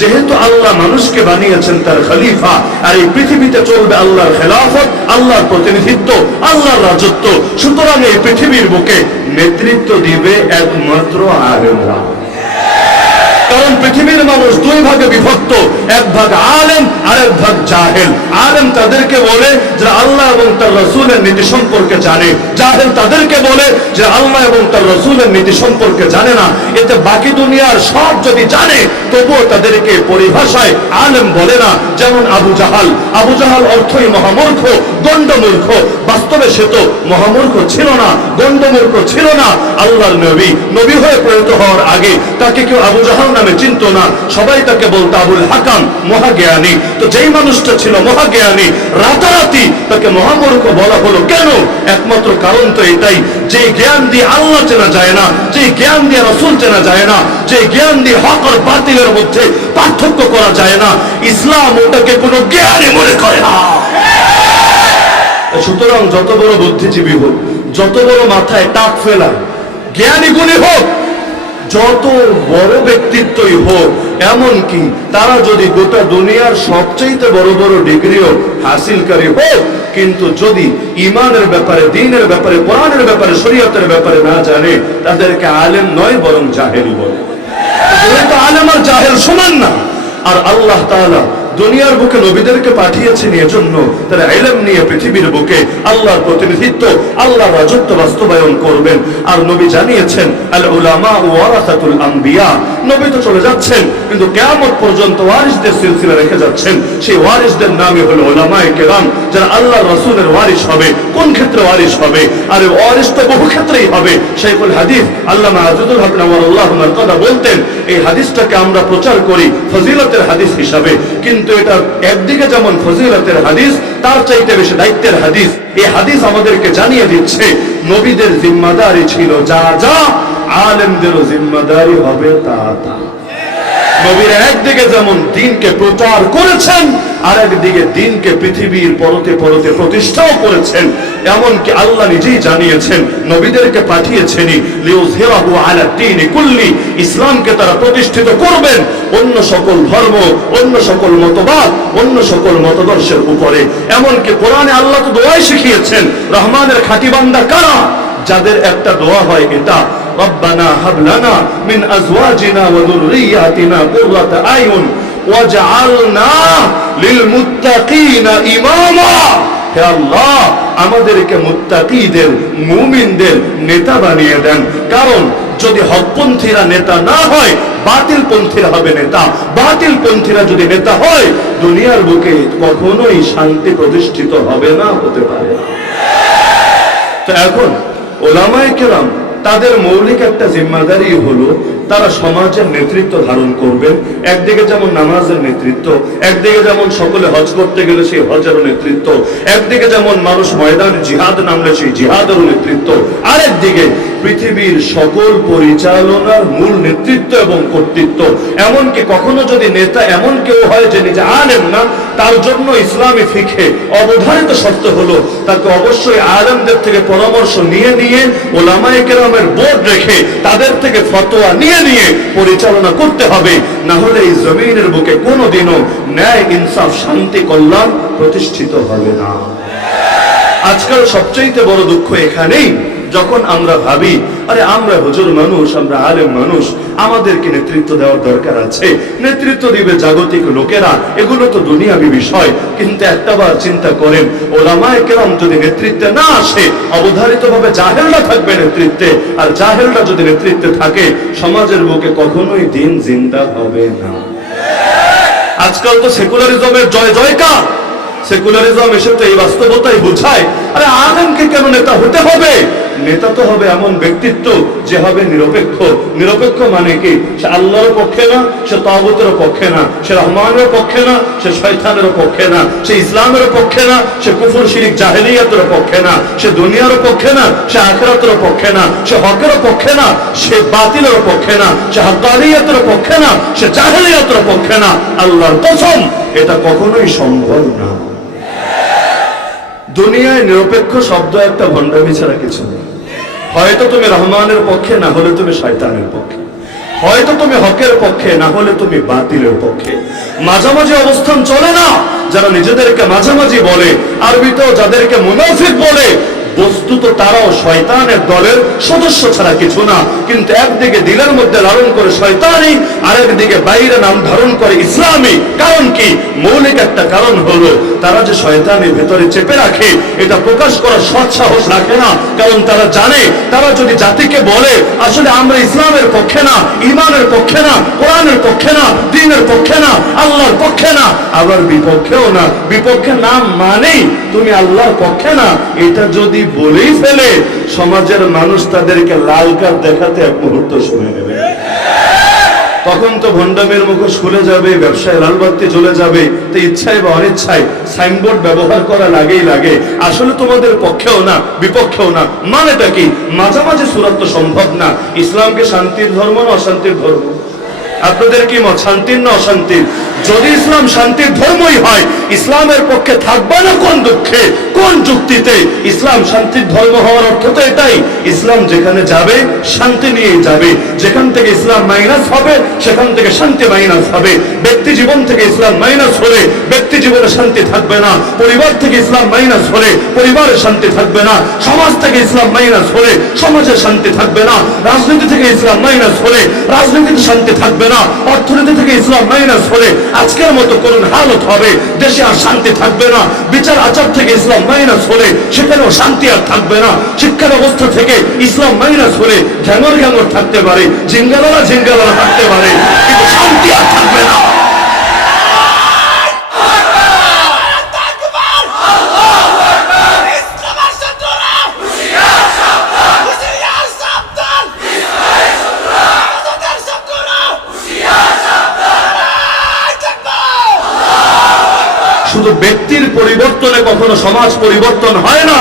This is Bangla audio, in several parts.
যেহেতু আল্লাহ মানুষকে বানিয়েছেন তার খলিফা, আর এই পৃথিবীতে চলবে আল্লাহর খেলাফত, আল্লাহর প্রতিনিধিত্ব, আল্লাহর রাজত্ব, সুতরাং এই পৃথিবীর বুকে নেতৃত্ব দিবে একমাত্র আলেমরা। কারণ পৃথিবীর মানুষ দুই ভাগে বিভক্ত, এক ভাগ আলেম আর এক ভাগ জাহেল। আলেম তাদেরকে বলে যে আল্লাহ এবং তার রাসূলের নীতি সম্পর্কে জানে, জাহেল তাদেরকে বলে যে আল্লাহ এবং তার রাসূলের নীতি সম্পর্কে জানে না। এতে বাকি দুনিয়ার সব যদি জানে তবুও তাদেরকে পরিভাষায় আলেম বলে না। যেমন আবু জাহাল, আবু জাহাল অর্থই মহামূর্খ, গণ্ডমূর্খ। বাস্তবে সে তো মহামূর্খ ছিল না, গণ্ডমূর্খ ছিল না। আল্লাহর নবী নবী হয়ে প্রেরিত হওয়ার আগে তাকে কেউ আবু জাহাল নামে চিনত না, সবাই তাকে বলতো আবুল হাকাম, মহাজ্ঞানী। তো যেই মানুষটা ছিল মহাজ্ঞানী, রাতারাতি তাকে মহামূর্খ বলা হলো কেন? একমাত্র কারণ তো এটাই, যে জ্ঞান দিয়ে আল্লাহ চেনা যায় না, যে জ্ঞান দিয়ে রাসূল চেনা যায় না, যে জ্ঞান দিয়ে হক আর বাতিলের মধ্যে পার্থক্য করা যায় না, ইসলাম ওটাকে কোনো জ্ঞানী মনে করে না। সুতরাং যত বড় বুদ্ধিজীবী হোক, যত বড় মাথায় টাক ফেলা জ্ঞানী গুণী হোক, যত বড় ব্যক্তিত্বই হোক, এমনকি তারা যদি গোটা দুনিয়ার সবচেয়ে বড় বড় ডিগ্রিও হাসিলকারী হোক, কিন্তু যদি ঈমানের ব্যাপারে, দ্বীনের ব্যাপারে, কোরআনের ব্যাপারে, শরীয়তের ব্যাপারে না জানে, তাদেরকে আলেম নয় বরং জাহেলি বলে। যেহেতু আলেম আর জাহেল সমান না। আর আল্লাহ তাআলা দুনিয়ার বুকে নবীদেরকে পাঠিয়েছেন এজন্য তারা ইলম নিয়ে পৃথিবীর বুকে আল্লাহর প্রতিনিধিত্ব, আল্লাহর রাজত্ব বাস্তবায়ন করবেন। আর নবী জানিয়েছেন আল উলামা ওয়ারাসাতুল আম্বিয়া, নবী তো চলে যাচ্ছেন কিন্তু কিয়ামত পর্যন্ত ওয়ারিসদের সিলসিলা রেখে যাচ্ছেন। সেই ওয়ারিসদের নামই হলো উলামায়ে কেরাম, যারা আল্লাহর রাসূলের ওয়ারিস হবে। কোন ক্ষেত্রে ওয়ারিস হবে? আর ওয়ারিস তো বহু ক্ষেত্রেই হবে। শাইখুল হাদিস আল্লামা আজিজুল হক নাওয়ারুল্লাহ কথা বলতেন, এই হাদিসটাকে আমরা প্রচার করি ফজিলতের হাদিস হিসাবে, কিন্তু এটা একদিকে যেমন ফজিলতের হাদিস, তার চাইতে বেশি দায়িত্বের হাদিস। এই হাদিস আমাদেরকে জানিয়ে দিচ্ছে নবীদের জিম্মাদারি ছিল যা যা, আলেমদেরও জিম্মাদারি হবে তা তা। নবীরা একদিকে যেমন দ্বীনকে প্রচার করেছেন, আর একদিকে দ্বীনকে পৃথিবীর পরতে পরতে প্রতিষ্ঠাও করেছেন। এমনকি আল্লাহ নিজেই জানিয়েছেন নবীদেরকে পাঠিয়েছেনই লিউযহিরাহু আলা দ্বীনি কুল্লি, ইসলামকে তারা প্রতিষ্ঠিত করবেন অন্য সকল ধর্ম, অন্য সকল মতবাদ, অন্য সকল মতাদর্শের উপরে। এমনকি কোরআনে আল্লাহ তো দোয়াই শিখিয়েছেন, রহমানের খাঁটি বান্দা কারা? যাদের একটা দোয়া হয় এটা, রব্বানা হাব লানা মিন আজওয়াজিনা ওয়া যুররিয়াতিনা কুররাতা আয়ুন ওয়াজআলনা লিল মুত্তাকিনা ইমামা। হে আল্লাহ, আমাদেরকে মুত্তাকিদের, মুমিনদের নেতা বানিয়ে দেন। কারণ যদি হকপন্থীরা নেতা না হয়, বাতিলপন্থীরা হবে নেতা। বাতিলপন্থীরা যদি নেতা হয়, দুনিয়ার বুকে কখনোই শান্তি প্রতিষ্ঠিত হবে না, হতে পারে না। তো এখন উলামায়ে কেরাম তাদের মৌলিক একটা জিম্মাদারি হলো তারা সমাজের নেতৃত্ব ধারণ করবেন। একদিকে যেমন নামাজের নেতৃত্ব, একদিকে যেমন সকলে হজ করতে গেলে সেই হজেরও নেতৃত্ব, একদিকে যেমন মানুষ ময়দানে জিহাদ নামলে সেই জিহাদেরও নেতৃত্ব, আরেকদিকে পৃথিবীর সকল পরিচালনার মূল নেতৃত্ব এবং কর্তৃত্ব। এমনকি কখনো যদি নেতা এমন কেউ হয় যে নিজে আলেম না, তার জন্য ইসলামী ফিকহে অবধারিত শর্ত হলো তাকে অবশ্যই আলেমদের থেকে পরামর্শ নিয়ে নিয়ে, উলামায়ে কেরামের বোর্ড রেখে তাদের থেকে ফতোয়া নিয়ে নিয়ে পরিচালনা করতে হবে। না হলে এই জমিনের বুকে কোনোদিনও ন্যায়, ইনসাফ, শান্তি, কল্যাণ প্রতিষ্ঠিত হবে না। আজকাল সবচেয়ে বড় দুঃখ এখানেই, যখন আমরা ভাবি আরে আমরা হুজুর মানুষ, আমরা আলেম মানুষ, আমাদেরকে নেতৃত্ব দেওয়ার দরকার আছে, নেতৃত্ব দিবে জাগতিক লোকেরা, এগুলো তো দুনিয়াবী বিষয়। কিন্তু একটাবার চিন্তা করেন, উলামায়ে কেরাম যদি নেতৃত্বে না আসে, অবধারিতভাবে জাহেলরা থাকবে নেতৃত্বে। আর জাহেলরা যদি নেতৃত্বে থাকে, সমাজের বুকে কখনোই দিন জিন্দা হবে না। আজকাল তো সেকুলারিজমের জয় জয়কার। সেকুলারিজম এসে তো এই বাস্তবতাই বোঝায়, আরে আলেমকে কেন নেতা হতে হবে? নেতা তো হবে এমন ব্যক্তিত্ব যে হবে নিরপেক্ষ। নিরপেক্ষ মানে কি? সে আল্লাহর পক্ষে না, সে তাগুতের পক্ষে না, সে রহমানের পক্ষে না, সে শয়তানের পক্ষে না, সে ইসলামের পক্ষে না, সে কুফর শিরিক জাহেলিয়াতের পক্ষে না, সে দুনিয়ার পক্ষে না, সে আখিরাতের পক্ষে না, সে হকের পক্ষে না, সে বাতিলের পক্ষে না, সে হকানিয়াতের পক্ষে না, সে জাহেলিয়াতের পক্ষে না। আল্লাহর কসম, এটা কখনোই সম্ভব না। দুনিয়ায় নিরপেক্ষ শব্দ একটা ভণ্ডামি ছাড়া কিছু নেই। হয়তো তুমি রহমানের পক্ষে, না হলে তুমি শয়তানের পক্ষে। হয়তো তুমি হকের পক্ষে, না হলে তুমি বাতিলের পক্ষে। মাঝামাঝি অবস্থান চলে না। যারা নিজেদেরকে মাঝামাঝি বলে, আরবিতেও যাদেরকে মুনাফিক বলে, বস্তুত তারাও শয়তানের দলের সদস্য ছাড়া কিছু না। কিন্তু একদিকে দিলের মধ্যে লালন করে শয়তানি, আর একদিকে বাইরে নাম ধারণ করে ইসলামী। কারণ কি? মৌলিক একটা কারণ হলো তারা যে শয়তানি ভেতরে চেপে রাখে, এটা প্রকাশ করার সৎ সাহস রাখে না। কারণ তারা জানে, তারা যদি জাতিকে বলে আসলে আমরা ইসলামের পক্ষে না, ইমানের পক্ষে না, কোরআনের পক্ষে না, দ্বীনের পক্ষে না, আল্লাহর পক্ষে না, আবার বিপক্ষেও না। বিপক্ষে নাম মানেই তুমি আল্লাহর পক্ষে না, এটা যদি বলেই ফেলে, সমাজের মানুষ তাদেরকে লাল কার্ড দেখাতে এক মুহূর্ত সময় নেবে। তখন তো ভণ্ডামের মুখোশ খুলে যাবে, ব্যবসায় লালবাতি চলে যাবে। তো ইচ্ছায় বা অনিচ্ছায় সাইনবোর্ড ব্যবহার করা লাগেই লাগে। আসলে তোমাদের পক্ষেও না, বিপক্ষেও না। মানেটা কি? মাঝামাঝি সুরাত তো সম্ভব না। ইসলামকে শান্তির ধর্ম না অশান্তির ধর্ম? আপনাদের কি মত, শান্তির না অশান্তির? যদি ইসলাম শান্তির ধর্মই হয়, ইসলামের পক্ষে থাকবে না কোন দুঃখে, কোন যুক্তিতে? ইসলাম শান্তির ধর্ম হওয়ার অর্থ তো এটাই, ইসলাম যেখানে যাবে শান্তি নিয়ে যাবে। যেখান থেকে ইসলাম মাইনাস হবে, সেখান থেকে শান্তি মাইনাস হবে। ব্যক্তি জীবন থেকে ইসলাম মাইনাস হলে ব্যক্তি জীবনে শান্তি থাকবে না। পরিবার থেকে ইসলাম মাইনাস হলে পরিবারে শান্তি থাকবে না। সমাজ থেকে ইসলাম মাইনাস হলে সমাজে শান্তি থাকবে না। রাজনীতি থেকে ইসলাম মাইনাস হলে রাজনীতিতে শান্তি থাকবে না। অর্থনীতি থেকে ইসলাম মাইনাস হলে আজকের মতো করুন হালত হবে, দেশে আর শান্তি থাকবে না। বিচার আচার থেকে ইসলাম মাইনাস হলে সেখানেও শান্তি আর থাকবে না। শিক্ষা ব্যবস্থা থেকে ইসলাম মাইনাস হলে ঘ্যাঙর ঘ্যাঙর থাকতে পারে, ঝিঙ্গালারা ঝিঙ্গালারা থাকতে পারে, কিন্তু শান্তি আর থাকবে না। শুধু ব্যক্তির পরিবর্তনে কখনো সমাজ পরিবর্তন হয় না,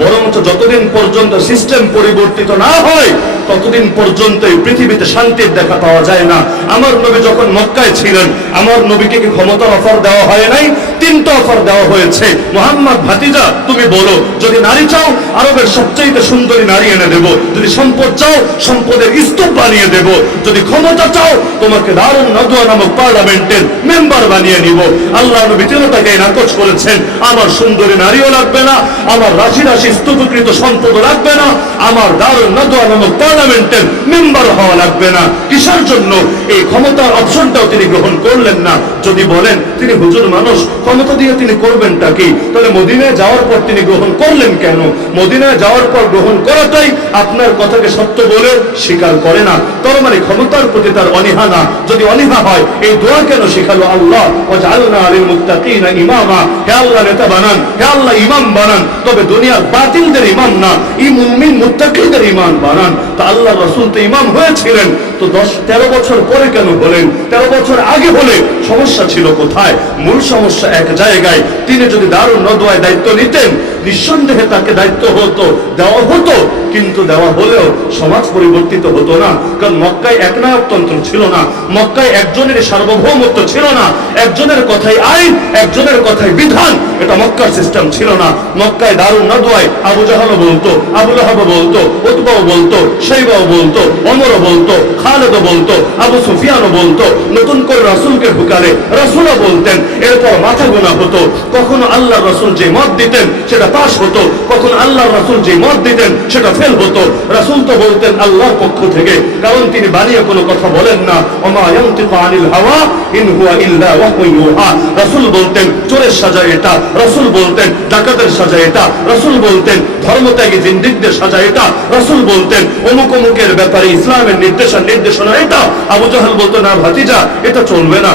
বরঞ্চ যতদিন পর্যন্ত সিস্টেম পরিবর্তিত না হয় ততদিন পর্যন্ত এই পৃথিবীতে শান্তির দেখা পাওয়া যায় না। আমার নবী যখন মক্কায় ছিলেন, আমার নবীকে কি ক্ষমতার অফার দেওয়া হয় নাই? 3টা অফার দেওয়া হয়েছে। মোহাম্মদ ভাতিজা, তুমি বলো, যদি নারী চাও আরবের সবচেয়ে সুন্দরী নারী এনে দেব, যদি সম্পদ চাও সম্পদের স্তূপ বানিয়ে দেব, যদি ক্ষমতা চাও তোমাকে দারুন নদওয়া নামক পার্লামেন্টের মেম্বার বানিয়ে নিব। আল্লাহ নবী তিনটাকে নাকচ করেছেন। আমার সুন্দরী নারীও লাগবে না, আমার রাশি রাশি স্তূপকৃত সম্পদ লাগবে না, আমার দারুন নদওয়া নামক পার্লামেন্টের মেম্বার হওয়া লাগবে না। কিসের জন্য? এই ক্ষমতার অপশনটাও তিনি গ্রহণ করলেন না। যদি বলেন তিনি হুজুর মানুষ, ক্ষমতা দিয়ে তিনি করবেনটা কি? তাহলে মদিনায় যাওয়ার পর তিনি গ্রহণ করলেন কেন? মদিনায় যাওয়ার পর গ্রহণ করাটাই আপনার কথাকে সত্য বলে স্বীকার করে না। তার মানে ক্ষমতার প্রতি তার অনীহা না। যদি অনীহা হয় এই দোয়া কেন শিখালো আল্লাহ? ওয়াজআলনা লিল মুত্তাকিনা ইমামা, হে আল্লাহ নেতা বানান, হে আল্লাহ ইমাম বানান, তবে দুনিয়ার বাতিলদের ইমাম না, এই মুমিন মুত্তাকিদের ইমাম বানান। তা আল্লাহ রাসূল তো ইমাম হয়েছিলেন, তো 13 বছর পরে কেন হলেন? 13 বছর আগে হলে সমস্যা ছিল কোথায়? মূল সমস্যা এক জায়গায়। তিনি যদি দারুন নদওয়ায় দায়িত্ব নিতেন, নিঃসন্দেহে তাকে দায়িত্ব দেওয়া হতো, কিন্তু দেওয়া হলেও সমাজ পরিবর্তিত হতো না। কারণ মক্কায় একনায়কতন্ত্র ছিল না, মক্কায় একজনের সার্বভৌমত্ব ছিল না, একজনের কথাই আইন, একজনের কথাই বিধান, এটা মক্কার সিস্টেম ছিল না। মক্কায় দারুন নদওয়ায় আবু জাহলও বলতো, আবু লাহাবও বলতো, উতবাও বলতো, শাইবাও বলতো, ওমরও বলতো, খালেদও বলতো, আবু সুফিয়ানও বলতো। নতুন করে রাসূলকে ঢুকালে রাসূলও বলতেন। এরপর মাথা গোনা হতো। কখনো আল্লাহর রাসূল যে মত দিতেন সেটা পাশ হতো, কখন আল্লাহর রাসূল যে মত দিতেন সেটা ফেল হতো। রাসূল তো বলতেন আল্লাহর পক্ষ থেকে, কারণ তিনি বানিয়ে কোনো কথা বলেন না। ওমা ইয়ানতিকু আনিল হাওয়া ইন হুয়া ইল্লা ওয়াহয়ুন ইউহা। রাসূল বলতেন চোরের সাজা এটা, রাসূল বলতেন ডাকাতের সাজা এটা, রাসূল বলতেন ধর্মত্যাগী জিন্দিকদের সাজা এটা, রাসূল বলতেন অমুক অমুকের ব্যাপারে ইসলামের নির্দেশনা এটা। আবু জাহল বলতো না ভাতিজা এটা চলবে না।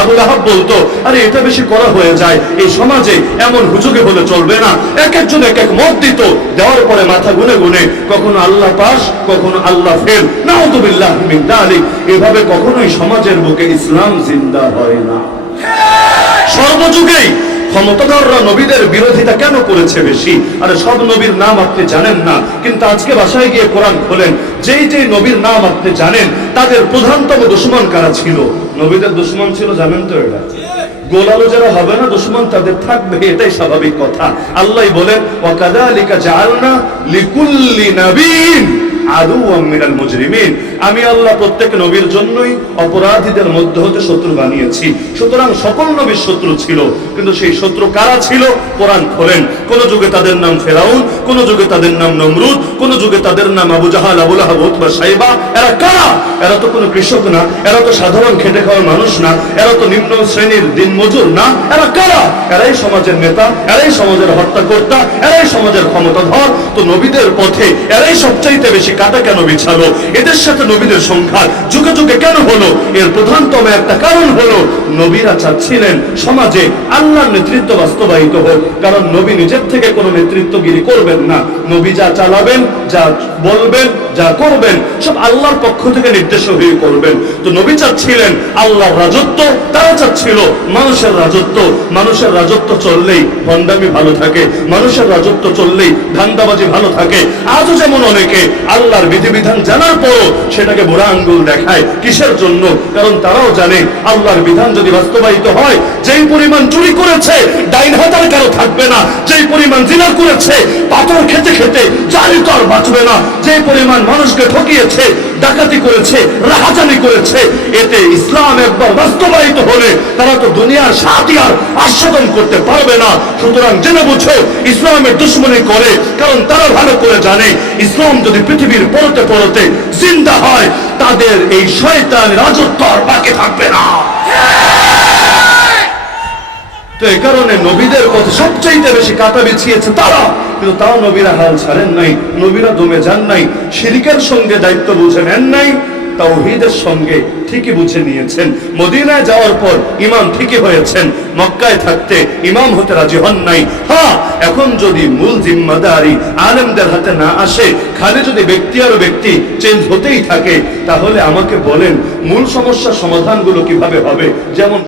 আবু লাহাব বলতো আরে এটা বেশি করা হয়ে যায়, এই সমাজে এমন হুজুগে হলে চলবে না। এক একজন এক এক মত দিত, দেওয়ার পরে মাথা গুনে গুনে কখনো আল্লাহ পাস, কখনো আল্লাহ ফেল। নাউযুবিল্লাহি মিন যালিক। এভাবে কখনোই সমাজের বুকে ইসলাম জিন্দা হয় না। সর্বযুগেই ক্ষমতাধররা নবীদের বিরোধিতা কেন করেছে বেশি? আরে সব নবীর নাম আপনি জানেন না, কিন্তু আজকে বাসায় গিয়ে কোরআন খোলেন, যেই যেই নবীর নাম আপনি জানেন তাদের প্রধানতম দুশমন কারা ছিল? নবীদের দুশমন ছিল, জানেন তো? এটা গোলালো যারা হবে না দুশমন তাদের থাকবে, এটাই স্বাভাবিক কথা। আল্লাহ বলেন ওয়াকাযালিকা জাআলনা লিকুল্লি নাবিয়্যিন আদুওয়াম মিনাল মুজরিমিন, আমি আল্লাহ প্রত্যেক নবীর জন্যই অপরাধীদের মধ্য হতে শত্রু বানিয়েছি। সুতরাং সকল নবীর শত্রু ছিল, কিন্তু সেই শত্রু কারা ছিল? কোরআন খোলেন। কোন যুগে তাদের নাম ফেরাউন, কোন যুগে তাদের নাম নমরুদ, কোন যুগে তাদের নাম আবু জাহাল, আবু লাহাব, উতবা, সাইবা। এরা কারা? এরা তো কোনো কৃষক না, এরা তো সাধারণ খেটে খাওয়ার মানুষ না, এরা তো নিম্ন শ্রেণীর দিন মজুর না। এরা কারা? এরাই সমাজের নেতা, এরাই সমাজের হত্যাকর্তা, এরাই সমাজের ক্ষমতাধর। তো নবীদের পথে এরাই সবচাইতে বেশি কাটা কেন বিছালো? এদের সাথে নবীদের সংঘাত যুগে যুগে কেন হলো? এর প্রধানতম একটা কারণ হলো, নবীরা চাচ্ছিলেন সমাজে আল্লাহর নেতৃত্ব বাস্তবায়িত হোক। কারণ নবী নিজের থেকে কোনো নেতৃত্বগিরি করবেন না। নবী যা চালাবেন, যা বলবেন, যা করবেন, সব আল্লাহর পক্ষ থেকে নির্দেশ হয়ে করবেন। তো নবী চাচ্ছিলেন আল্লাহর রাজত্ব, তারা চাচ্ছিল মানুষের রাজত্ব। মানুষের রাজত্ব চললেই ভণ্ডামি ভালো থাকে, মানুষের রাজত্ব চললেই ধান্দাবাজি ভালো থাকে। আজও যেমন অনেকে আল্লাহর বিধিবিধান জানার পরও সেটাকে বুড়া আঙ্গুল দেখায়। কিসের জন্য? কারণ তারাও জানে আল্লাহর বিধান যদি বাস্তবায়িত হয়, যেই পরিমাণ চুরি করেছে ডাইন হাতার কারো থাকবে না, যেই পরিমাণ জিনা করেছে পাথর খেতে খেতে জানি তো আর বাঁচবে না, যেই পরিমাণ মানুষকে ঠকিয়েছে, ডাকাতি করেছে, রাহাজানি করেছে, এতে ইসলাম একবার বাস্তবায়িত হলে তারা তো দুনিয়ার সাথী আর আস্বাদন করতে পারবে না। সুতরাং জেনে বুঝো ইসলামের দুশ্মনী করে, কারণ তারা ভালো করে জানে ইসলাম যদি পৃথিবীর পরতে পরতে জিন্দা হয়, তাদের এই শয়তান রাজত্ব আর বাকি থাকবে না। তো এই কারণে নবীদের কথা সবচাইতে বেশি কাটা বিছিয়েছে তারা, কিন্তু তাও নবীরা হাল ছাড়েন নাই, নবীরা দমে যান নাই, শিরকের সঙ্গে দায়িত্ব বুঝে নেন নাই, তাওহীদের সঙ্গে ঠিকই বুঝে নিয়েছেন। মদিনায় যাওয়ার পর ইমাম ঠিকই হয়েছেন, মক্কায় থাকতে ইমাম হতে রাজি হন নাই। হ্যাঁ, এখন যদি মূল জিম্মাদারি আলেমদের হাতে না আসে, খালি যদি ব্যক্তি আর ব্যক্তি চেঞ্জ হতেই থাকে, তাহলে আমাকে বলেন মূল সমস্যার সমাধানগুলো কিভাবে হবে? যেমন